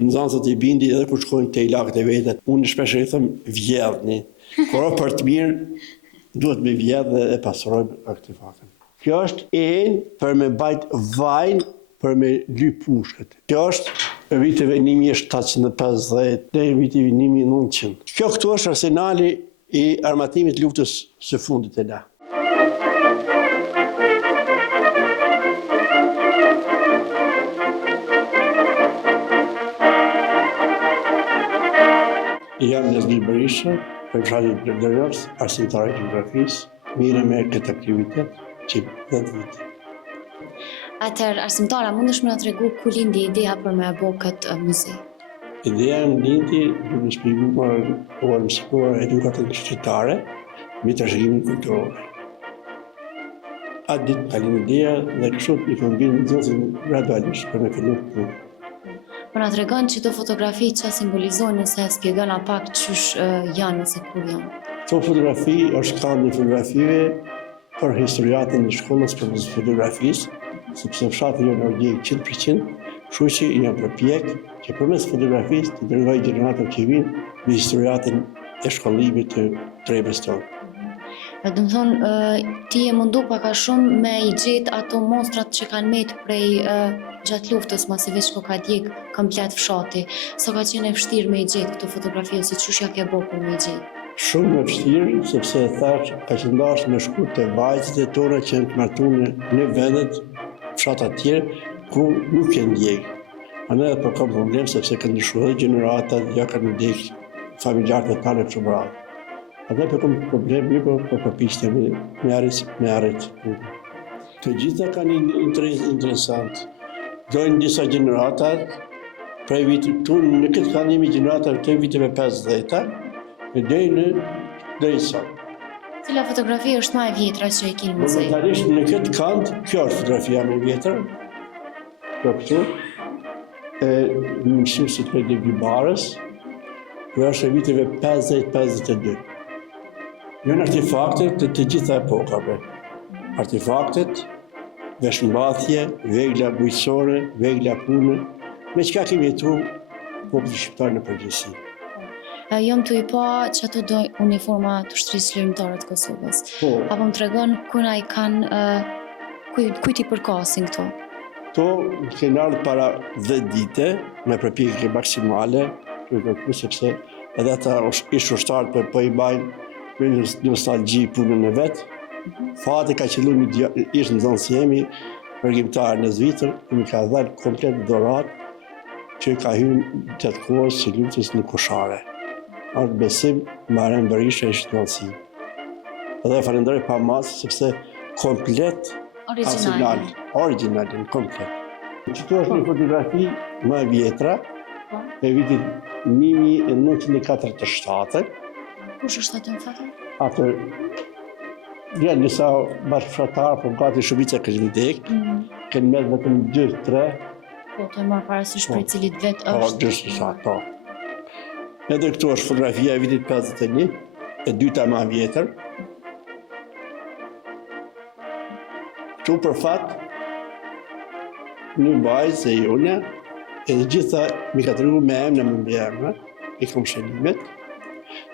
nxënësat i bindi edhe kur shkojnë te lagët e vetet. Unë shpesh i them vjedhni. Kur për të mirë duhet me vjedh dhe e pastrojmë artefaktin. Kjo është enjë për me bajt vajnë për me ly pushkët. Kjo është për viteve 1750 dhe viteve 1900. Kjo këtu është arsenali i armatimit luftës së fundit e la. Jam Nezli Berisha, përfshati Blerderos, arsimtar i gjeografisë, mirë me këtë aktivitet që 10 vite. Atëherë, arsimtara, mundesh më na tregu ku lindi ideja për me bë këtë muze? Ideja më lindi duke shpjeguar o mësuar edukatën shqiptare me trashëgimin kulturor. Atë ditë ka lindur ideja dhe kështu i kombinoj nxënësin gradualisht për me filluar punë. Për na tregon që të fotografi që simbolizojnë ose spjegona pak çysh janë ose kur janë. Këto fotografi është kanë një fotografive për historiatën e shkollës për fotografisë, sepse fshati janë organik 100%, kështu që janë përpjek që përmes fotografisë të dërgoj gjeneratët që vinë me historiatën e shkollimit të trebës tonë. Do të thonë, ti e mundu pak a shumë me i gjetë ato monstrat që kanë met prej gjatë luftës, masi veç ko ka djek komplet fshati. Sa ka qenë e vështirë me i gjetë këto fotografi, ose çush ja ke bërë për me i gjetë? Shumë e vështirë, sepse thash ka qëndash me shku të vajzët e tona që janë të martuar në vendet fshata të tjerë ku nuk janë ndjek. Anë edhe po kam problem sepse kanë ndryshuar edhe gjeneratat, ja kanë ndjek familjarët e tanë kështu me radhë. Atë po kam problem, po përpiqem me arrit. Të gjitha kanë një interes interesant. Dojnë disa gjenerata prej vitit tunë, në këtë kanë një gjenerata të viteve 50-ta, e deri sot. Cila fotografi është më e vjetra që e keni në muze? Momentalisht në këtë kant, kjo është fotografia më e vjetër. Kjo këtu. Në mësuesit prej Devibarës, kjo është e viteve 50-52. Janë artefaktet të gjitha epokave. Artefaktet, veshmbathje, vegla bujqësore, vegla pune, me çka kemi jetu populli shqiptar në përgjithësi. Jam të i pa që ato do uniforma të Shtrisë Lërimtare të Kosovës. Apo më tregon kuna i kanë, kujt i përkasin këto? Këto kanë ardhur para 10 dite me përpjekje maksimale, sepse edhe ata ish ushtarët po i bajnë me nostalgji punën e vet. Fati ka qelluar një ishte nxënës jemi, përgjimtar në Zvicër, i më ka dhënë komplet dorat që ka hyrë gjatë kohës së luftës në Koshare. Atë besim Marem Berisha ishte nxënësi. Edhe falenderoj pa mas sepse komplet original, komplet. Këtu është një fotografi më e vjetra, e vitit 1947. Kush është atë në fatë? Atë janë disa bashkëfshatarë, po gati shumica kanë vdek, kanë merr vetëm 2-3. Po, të marrë parasysh për cilit vet është. Po, gjithë sa, po. Edhe këtu është fotografia e vitit 51, e dyta më e vjetër. Këtu për fat, një vajzë e jone, edhe gjitha mi ka treguar me emra me mbiemra, i kom shënimet.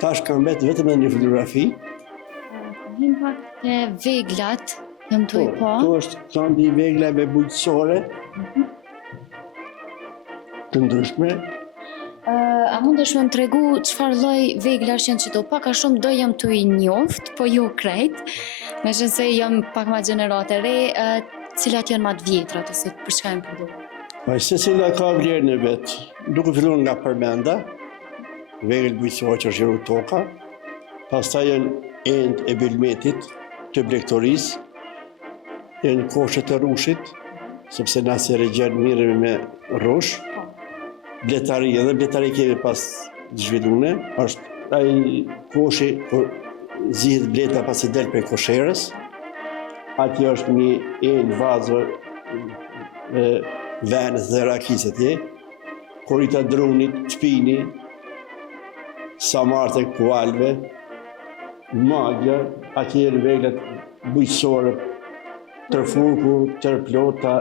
Tash kam vetë vetëm një fotografi. Vim pak të veglat, jam të i pa. Këtu është kandi i veglave bujqësore, të ndryshme. A mundesh me më tregu çfarë lloj veglash janë qëto? Pak a shumë do jam të i njoft, po jo krejt. Me qenë se jam pak ma gjenerate re, cilat janë ma të vjetrat, ose për çka janë përdorur? Secila ka vlerën e vet. Duke filluar nga përmenda, vegël bujqësor që është zhjeru toka, pastaj janë end e Belmetit, të Blegtorisë, janë koshet e Rushit, sepse na se regjen mirë me Rush. Bletari, edhe bletari kemi pas zhvillune, është ai koshi kur zihet bleta pasi del prej kosherës. Aty është një end vazë venës dhe rakisë atje, korita drunit, çpini, samarte kualve, magja, atje në veglat bujqësore, tërfuku, tërplota,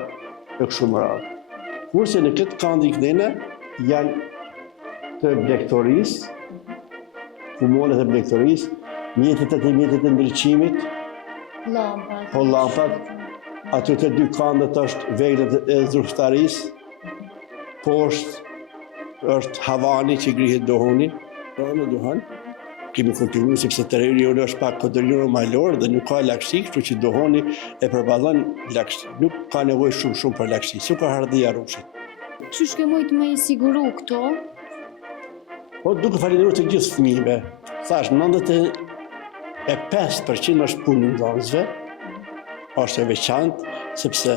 e kështu me radhë. Kurse në këtë kandi kënene, janë të blektorisë, kumonet e blektorisë, mjetet e ndriçimit, lampat, aty të dy kandet është veglat e zruftarisë, poshtë është havani që grihet dohoni, me dohan. Kemi kontinuar sepse terreni është pak kodërino malor dhe nuk ka lagësi, kështu që dohoni e përballon lagësi. Nuk ka nevojë shumë për lagësi, s'u ka hardhia rrushit. Qysh ke mujt me i siguru këto? Po duke falendëruar të gjithë fëmijëve. Thash 95% është punë e nxënësve, është e veçantë sepse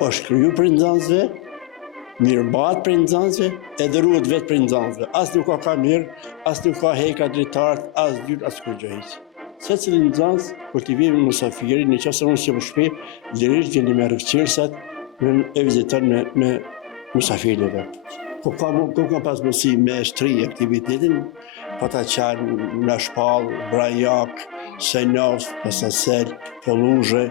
është kriju për nxënësve, mirëmbahet për nxënësve, edhe ruhet vetë për nxënësve. As nuk ka mirë, as nuk ka heka dritarët, as dyrt, as kur gjë hiç. Secili nxënës kur t'i vjen musafiri, nëse unë që më shpi, lirisht vjen me rrugëqërsat, e viziton me musafirëve. Ku ka pas mundësi me shtri aktivitetin, po ta qanë në shpallë, brajak, senov, pasasel, polluzhe.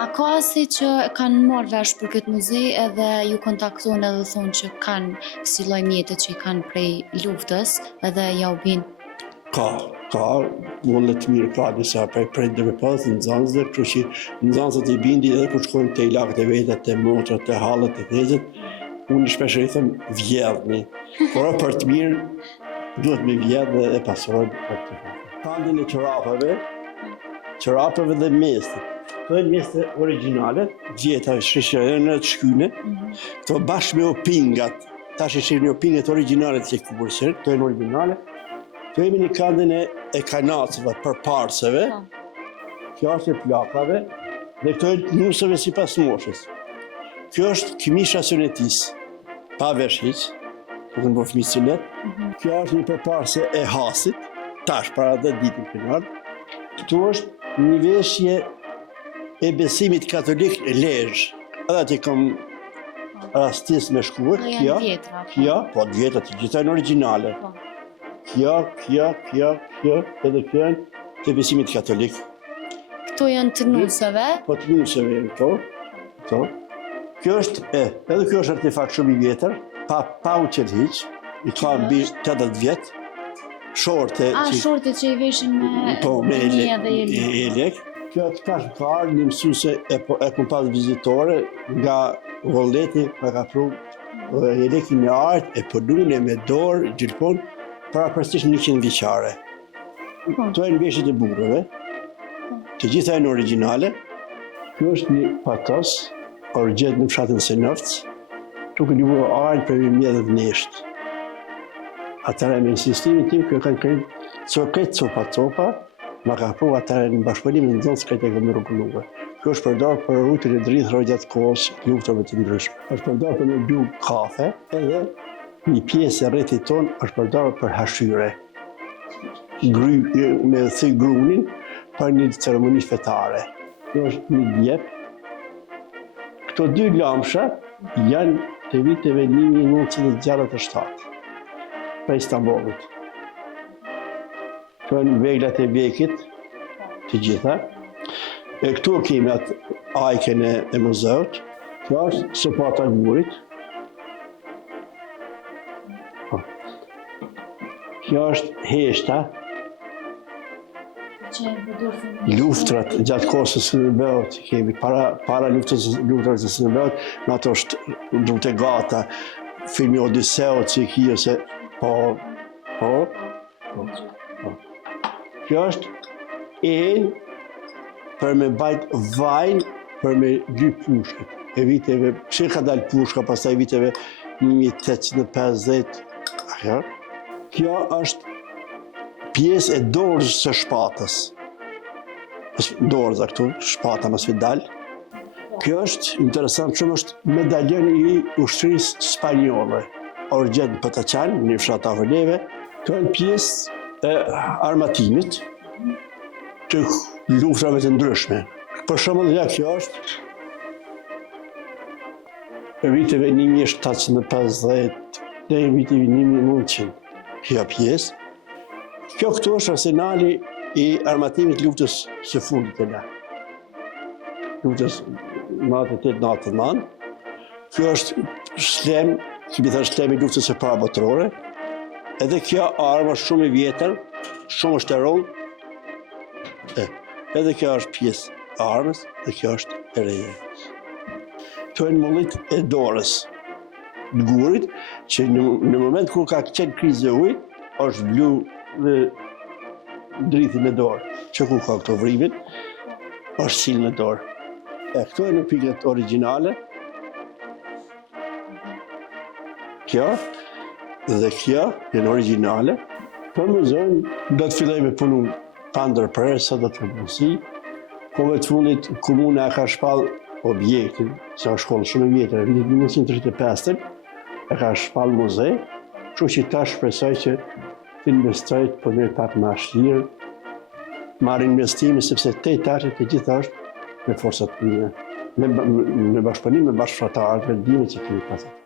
A ka si që kanë marrë vesh për këtë muze edhe ju kontaktojnë edhe thonë që kanë kësi lloj mjetet që i kanë prej luftës edhe ja u bin? Ka, mulle të mirë ka disa prej dhe pas nxënësve, kështu që nxënësat i bindi edhe kur shkojnë te lagët e veta, te motrat, te hallet, te thezet, unë shpesh i them vjedhni. Por për të mirë duhet me vjedh dhe pasurojnë për të mirë. Kandin e qërapave dhe mestit. Këto e meste originale, gjeta shishërën në të shkyne, këto bashkë me opingat, ta shishërën e opingat originale të kurësër, këto e në originale, këto e një kandin e kanacëve, për parsëve, kjo është e plakave, dhe këto e nusëve si pas moshës. Kjo është këmisha sënetisë, pa vesh hiq, të në bëfmi sënet, kjo është një përparse e hasit, tash para dhe ditin kënar, këtu është një veshje e besimit katolik lezhë. Edhe ati kam rastis me shkuar, kjo, po vjetra të gjitha në originale. Kjo, edhe kjo janë të besimit katolik. Këto janë të nusëve? Po të nusëve këto. Kjo është, edhe kjo është artefakt shumë i vjetër, pa u qëllë hiq, i ka mbi 80 vjetë, shorte që i veshin me linja dhe jelek. Kjo të kash më ka ardhë një mësuse e kom pas vizitore nga Volleti, me ka pru jelekin e artë e përdune me dorë, gjilpon, para përstish 100 vjeqare. Këto e në veshjet e burrëve, të gjitha e në originale. Kjo është një patos, origjet në fshatën Senovc, tuk një burë artë për mjedhët neshtë. Atëra me insistimin tim, kjo kanë këtë copa, ma ka pru atëre në bashkëpunim në nxënës këtë e këmë rrugulluve. Kjo është përdor për rrugën e dridhërve gjatë kohës luftave të ndryshme. Është përdor për me bju kafe, edhe një pjesë e rrethit ton është përdor për hashyre. Me thy grunin për një ceremoni fetare. Kjo është një djep. Këto dy lamsha janë të viteve 1967 për Istanbulit. Këto janë veglat e vjekit, të gjitha. E këtu kemi atë ajken e muzeut. Kjo është sopata gurit. Kjo është heshta. Luftrat gjatë kohës së Shëndebeut kemi para luftës së Shëndebeut, në ato është Rrugë e Gata, filmi Odiseu, ose Kjo është për me bajt vajnë për me dy pushket. E viteve, që ka dalë pushka, pastaj viteve 1850. Kjo është pjesë e dorës së shpatës. Dorëza këtu, shpata mësë dalë. Kjo është, interesant shumë, është medaljon i ushtrisë spanjolle. Origjet në Pataçan, në fshat Avoleve. Kjo është pjesë e armatimit të luftrave të ndryshme. Për shembull, kjo është e viteve 1750 dhe viteve 1900. Kjo pjesë. Kjo këtu është arsenali i armatimit luftës së fundit të la. Luftës 98-99. Kjo është shlem kemi thënë shtemi luftës së parë botërore, edhe kjo armë është shumë e vjetër, shumë është e rrollë, edhe kjo është pjesë e armës, dhe kjo është e reja. Kjo e në mullit e dorës, të gurit, që në moment kur ka qenë krizë e ujtë, është blu dhe drithi me dorë, që ku ka këto vrimin, është silë me dorë. Këto e në pikët originale, kjo dhe kjo e në originale, për muzejnë do të filloj me punu ndërprerë, sa do të përpunësi, kove të fundit komuna ka shpall objektin, se është shkollë shumë e vjetër, në 1935 e ka shpall muzej, kështu që ta shpresoj që të investojt për një pak më ashtirë, marrë investime, sepse te tashët e gjitha është me forcat mija, me bashkëpunim me bashkëfratarët, me dhime që kemi pasat.